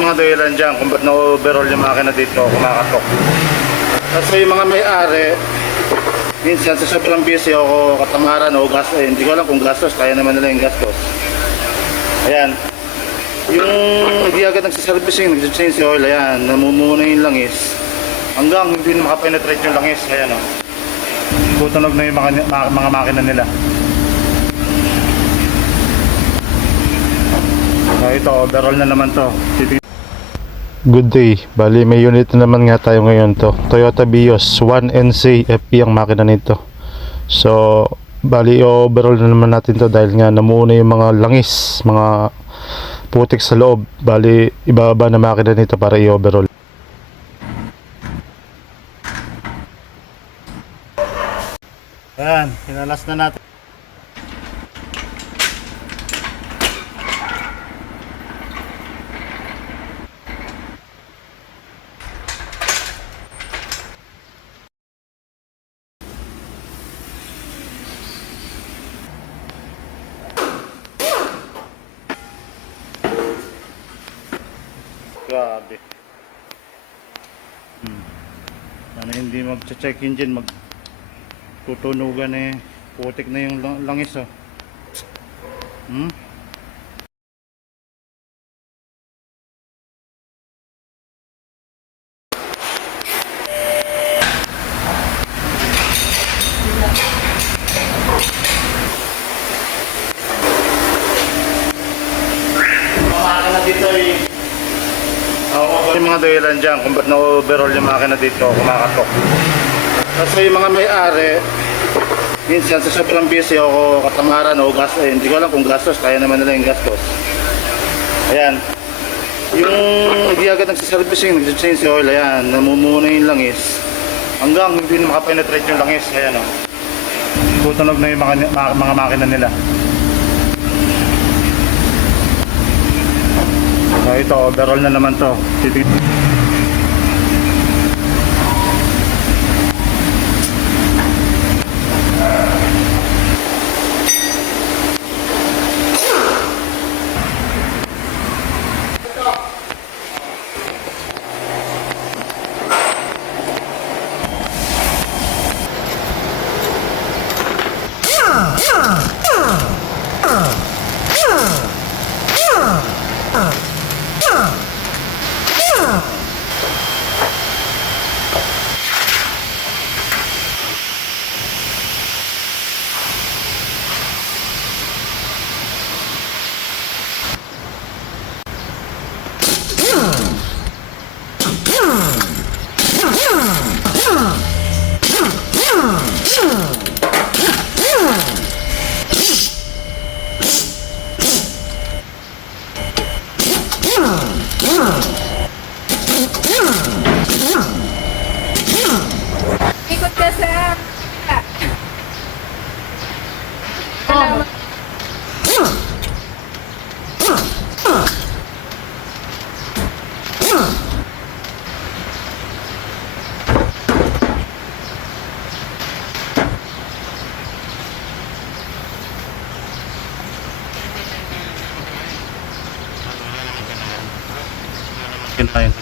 yung mga dahilan dyan kung ba't na-overall yung makina dito, kumakatok. Kasi yung mga may-ari, minsan sa sobrang busy o katamaran o gastos, hindi ko alam kung gastos, kaya naman nila yung gastos. Ayan. Yung hindi agad nagsiservicing, nag-change oil, ayan, namumuna yung langis. Hanggang hindi na makapenetrate yung langis, ayan o. Tutunog na yung mga makina nila. So ito, overall na naman to. Good day, bali may unit na naman nga tayo ngayon to. Toyota Vios 1NC FP ang makina nito. So bali overall na naman natin to dahil nga namuna yung mga langis, mga putik sa loob. Bali ibaba na makina nito para i-overall. Ayan, pinalas na natin. Grabe. Ano hindi mag-check engine, magtutunugan eh. Putik na yung langis oh. Makina dito eh. Yung mga dahilan dyan kung ba't na-overall yung makina dito, kumakatok. Kasi yung mga may-ari, minsan sa sobrang busy o katamaran o gastos, hindi ko alam kung gastos, kaya naman nila yung gastos. Ayan. Yung hindi agad nagsiservicing, nag-change oil, ayan, namumuna yung langis. Hanggang hindi na makapenetrate yung langis, ayan o. Tutunog na yung mga makina nila. So ito, overall na naman to. Ikot ka sa... Kinain.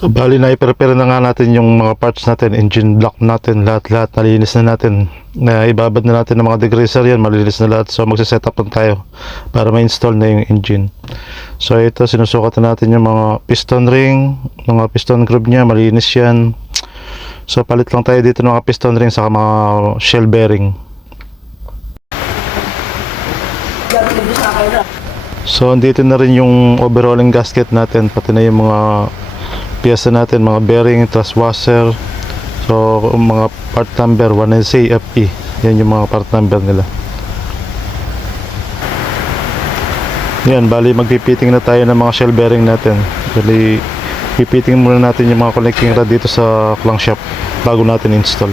So bali na i-prepare na nga natin yung mga parts natin, engine block natin, lahat nalinis na natin. Na ibabad na natin ng mga degreaser yan, malinis na lahat. So magse-set up lang tayo para ma-install na yung engine. So ito, sinusukat na natin yung mga piston ring, mga piston groove nya, malinis yan. So palit lang tayo dito ng mga piston ring sa mga shell bearing. So andito na rin yung overhauling gasket natin, pati na yung mga piyesa natin, mga bearing, thrust washer. So mga part number 1NC FP, yan yung mga part number nila. Yan, bali magpipiting na tayo ng mga shell bearing natin. Bali pipiting muna natin yung mga connecting rod dito sa crankshaft bago natin install.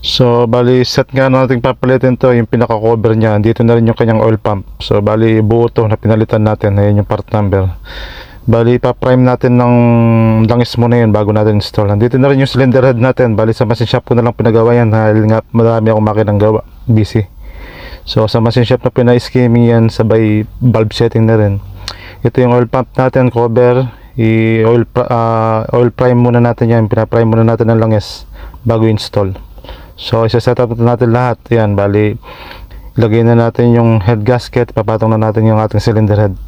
So, bali set nga natin papalitin to, yung pinaka-cover niya. Dito na rin yung kanyang oil pump. So, bali buo to na pinalitan natin. Ayan yung part number. Bali, pa-prime natin ng langis muna yun bago natin install. Dito na rin yung cylinder head natin. Bali, sa machine shop ko na lang pinagawa yan dahil nga marami akong makinang gawa. Busy. So, sa machine shop na pina-skimming yan, sabay valve setting na rin. Ito yung oil pump natin, cover. Oil prime muna natin yan. Pina-prime muna natin ng langis bago install. So, isa-set up natin lahat. Yan, bali, ilagay na natin yung head gasket. Papatong na natin yung ating cylinder head.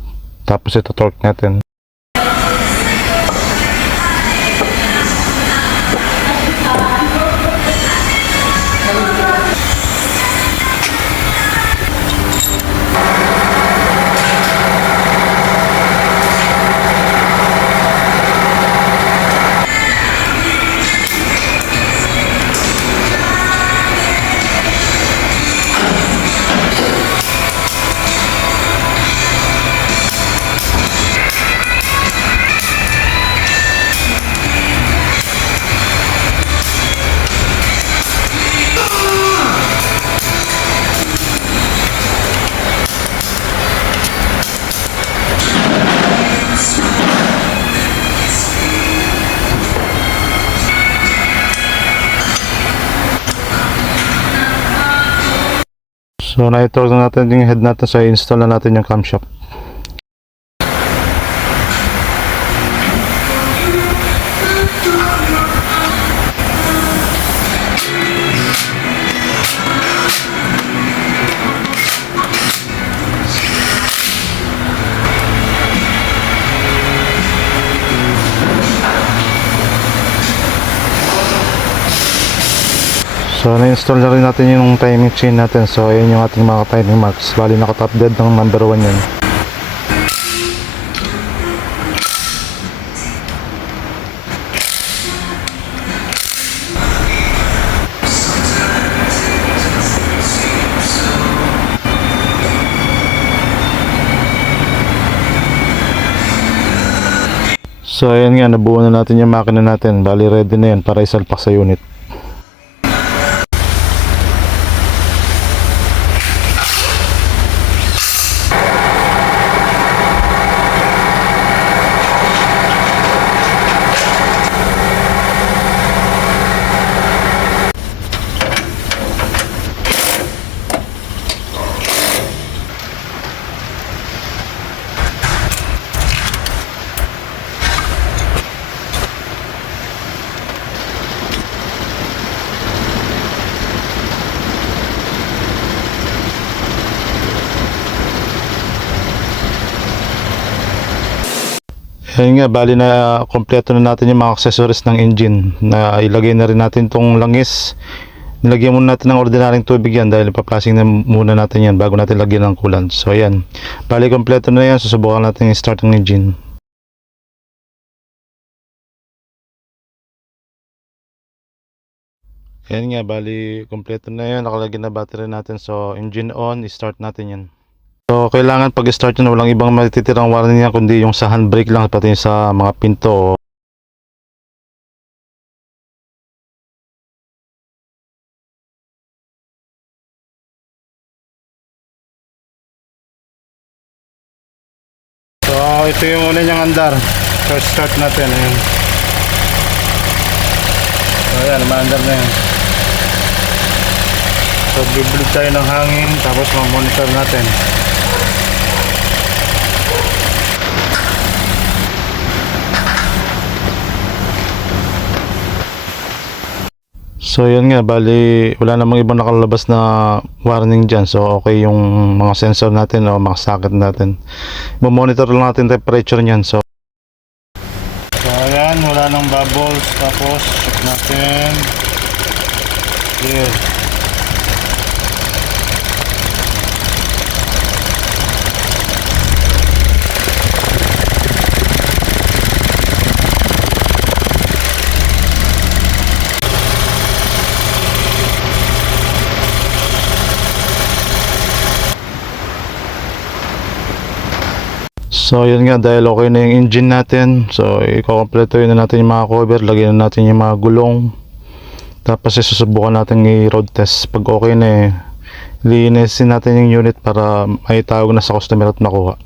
Tapos ito torque natin. So na-torque na natin yung head natin, so install na natin yung camshaft. So na-install na rin natin yung timing chain natin. So ayan yung ating mga timing marks. Bali naka-top dead ng number 1 yan. So ayan nga, nabuo na natin yung makina natin. Bali ready na yan para isalpak sa unit. Ayun nga, bali na kompleto na natin yung mga accessories ng engine. Na ilagay na rin natin tong langis. Nilagyan muna natin ng ordinaryong tubig yan dahil ipaplasing na muna natin yan bago natin lagyan ng coolant. So ayan, bali kompleto na yan. Susubukan natin yung start ng engine. Ayan nga, bali kompleto na yan. Nakalagyan na battery natin. So engine on, start natin yan. So kailangan pag start nyo, walang ibang matitirang warning yan kundi yung sa handbrake lang, pati yung sa mga pinto. So ito yung una niyang andar. First start natin. Ayan. So ayan, maandar na yan. So bibili tayo ng hangin, tapos ma-monitor natin. So yun nga, bali wala namang ibang nakalabas na warning dyan. So okay yung mga sensor natin o mga socket natin. Monitor lang natin temperature nyan. So ayan, wala nang bubbles. Tapos check natin. Clear. So yun nga, dahil okay na yung engine natin, so i-kompletuhin na natin yung mga cover, lagyan na natin yung mga gulong, tapos susubukan natin i-road test. Pag okay na linisin natin yung unit para may tawag na sa customer at makuha.